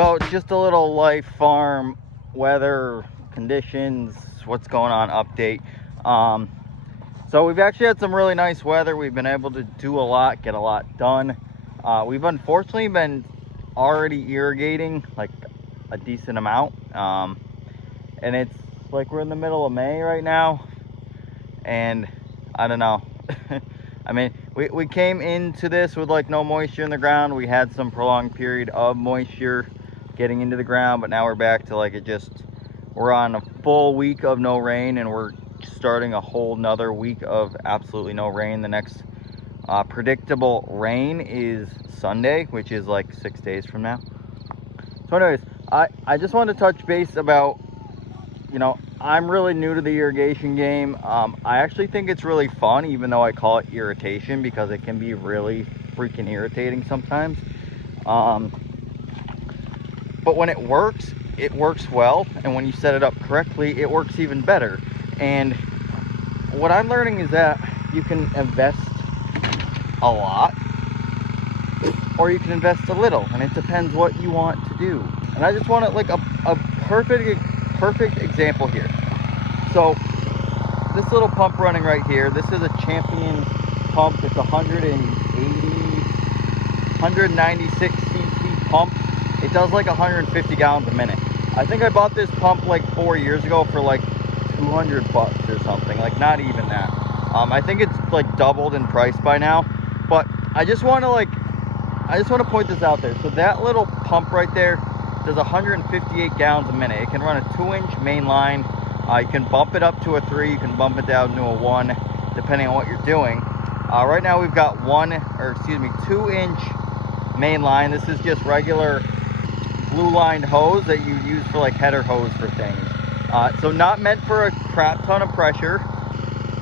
So just a little life farm weather conditions, what's going on update. So we've actually had some really nice weather. We've been able to do a lot, get a lot done. We've unfortunately been already irrigating like a decent amount. And it's like we're in the middle of May right now. And I don't know. I mean, we came into this with like no moisture in the ground. We had some prolonged period of moisture getting into the ground, but now we're back to like we're on a full week of no rain, and we're starting a whole nother week of absolutely no rain. The next predictable rain is Sunday, which is like 6 days from now. So anyways, I just wanted to touch base about, you know, I'm really new to the irrigation game. I actually think it's really fun, even though I call it irritation, because it can be really freaking irritating sometimes. But when it works well, and when you set it up correctly, it works even better. And what I'm learning is that you can invest a lot, or you can invest a little, and it depends what you want to do. And I just want like a perfect example here. So this little pump running right here, this is a Champion pump. It's 196 cc pump. It does like 150 gallons a minute. I think I bought this pump like 4 years ago for like 200 bucks or something, like not even that. I think it's like doubled in price by now, but I just want to point this out there. So that little pump right there does 158 gallons a minute. It can run a 2-inch main line. You can bump it up to a 3, you can bump it down to a 1, depending on what you're doing. Right now we've got 2-inch main line. This is just regular blue lined hose that you use for like header hose for things. So not meant for a crap ton of pressure,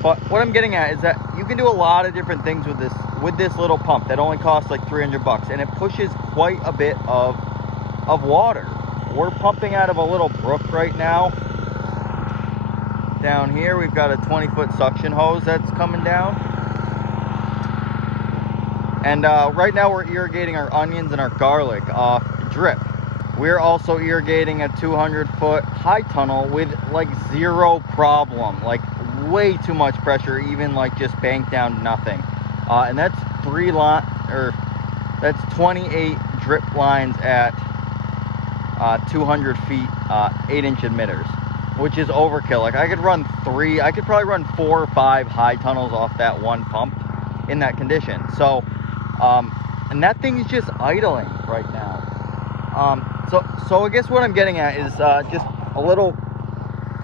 but what I'm getting at is that you can do a lot of different things with this little pump that only costs like 300 bucks, and it pushes quite a bit of water. We're pumping out of a little brook right now. Down here we've got a 20-foot suction hose that's coming down, and right now we're irrigating our onions and our garlic off drip. We're also irrigating a 200-foot high tunnel with like zero problem, like way too much pressure, even like just banked down nothing. And that's 28 drip lines at 200 feet, 8-inch emitters, which is overkill. Like I could probably run 4 or 5 high tunnels off that one pump in that condition. So, and that thing is just idling right now. So I guess what I'm getting at is just a little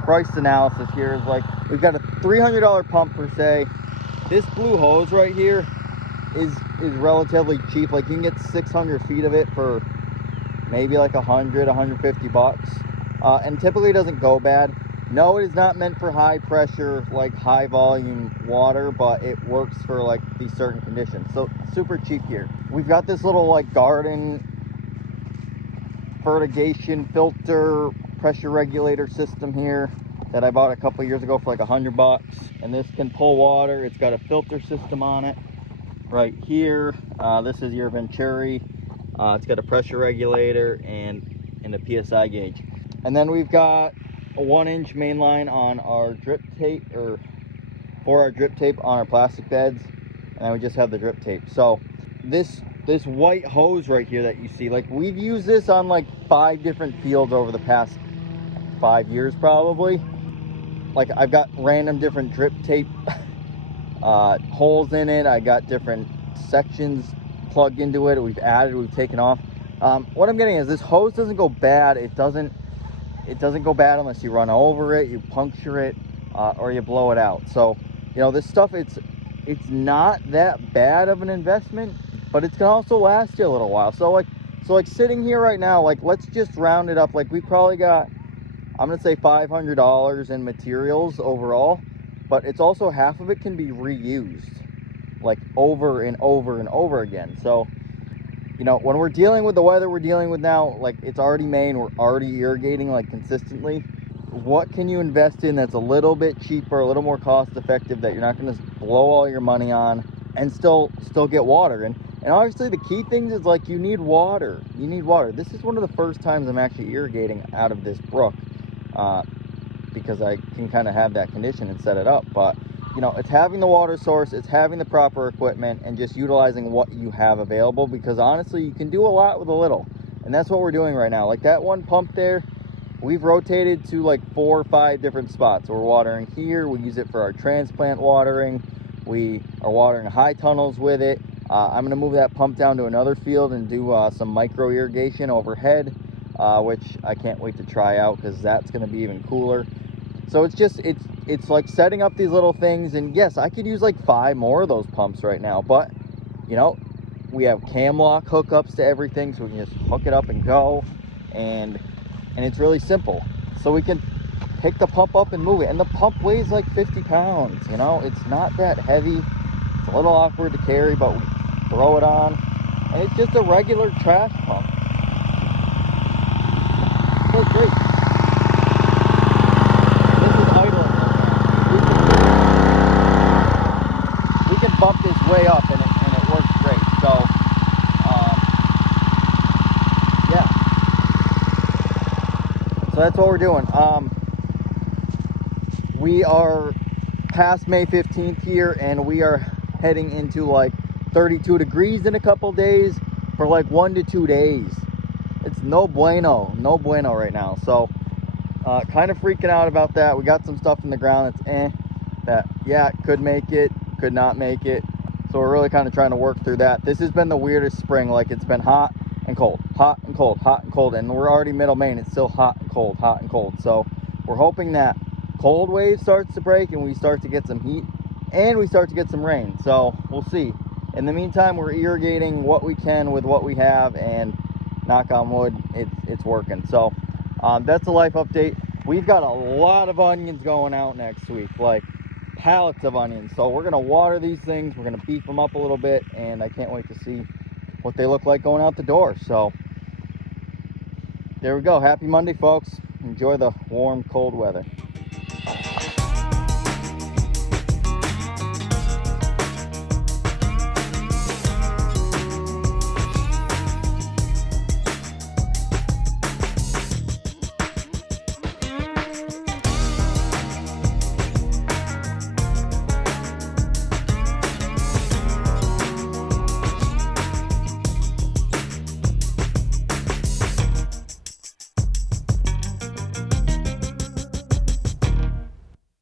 price analysis here. Is like we've got a $300 pump per se. This blue hose right here is relatively cheap. Like you can get 600 feet of it for maybe like 150 bucks, and typically it doesn't go bad. No, it is not meant for high pressure, like high volume water, but it works for like these certain conditions. So super cheap here. We've got this little like garden irrigation filter pressure regulator system here that I bought a couple years ago for like 100 bucks, and this can pull water. It's got a filter system on it right here. This is your Venturi. It's got a pressure regulator and a PSI gauge. And then we've got a 1-inch main line on our drip tape, or for our drip tape on our plastic beds, and then we just have the drip tape. So this white hose right here that you see, like we've used this on like 5 different fields over the past 5 years probably. Like I've got random different drip tape holes in it. I got different sections plugged into it. We've added, we've taken off. What I'm getting is this hose doesn't go bad. It doesn't go bad unless you run over it, you puncture it, or you blow it out. So, you know, this stuff, it's not that bad of an investment, but it's gonna also last you a little while. So like sitting here right now, like let's just round it up. Like we probably got, I'm gonna say $500 in materials overall, but it's also half of it can be reused like over and over and over again. So, you know, when we're dealing with the weather we're dealing with now, like it's already May and we're already irrigating like consistently, what can you invest in that's a little bit cheaper, a little more cost effective, that you're not going to blow all your money on and still get water? And And obviously the key things is like you need water. You need water. This is one of the first times I'm actually irrigating out of this brook, because I can kind of have that condition and set it up. But you know, it's having the water source, it's having the proper equipment, and just utilizing what you have available, because honestly you can do a lot with a little. And that's what we're doing right now. Like that one pump there, we've rotated to like 4 or 5 different spots. We're watering here, we use it for our transplant watering, we are watering high tunnels with it. I'm going to move that pump down to another field and do some micro irrigation overhead, which I can't wait to try out, because that's going to be even cooler. So it's just, it's like setting up these little things. And yes, I could use like 5 more of those pumps right now, but you know, we have cam lock hookups to everything, so we can just hook it up and go. And it's really simple. So we can pick the pump up and move it. And the pump weighs like 50 pounds, you know, it's not that heavy. It's a little awkward to carry, but we throw it on, and it's just a regular trash pump. So it's great. This is idling right now. We can bump this way up, and it works great. So, yeah. So that's what we're doing. We are past May 15th here, and we are heading into like 32 degrees in a couple days for like 1 to 2 days. It's no bueno right now. So kind of freaking out about that. We got some stuff in the ground that's that yeah, could make it, could not make it. So we're really kind of trying to work through that. This has been the weirdest spring. Like, it's been hot and cold, hot and cold, hot and cold, and we're already middle Maine. It's still hot and cold, hot and cold. So we're hoping that cold wave starts to break and we start to get some heat and we start to get some rain. So we'll see. In the meantime, we're irrigating what we can with what we have, and knock on wood, it's working. So that's the life update. We've got a lot of onions going out next week, like pallets of onions. So we're gonna water these things, we're gonna beef them up a little bit, and I can't wait to see what they look like going out the door. So there we go. Happy Monday, folks. Enjoy the warm, cold weather.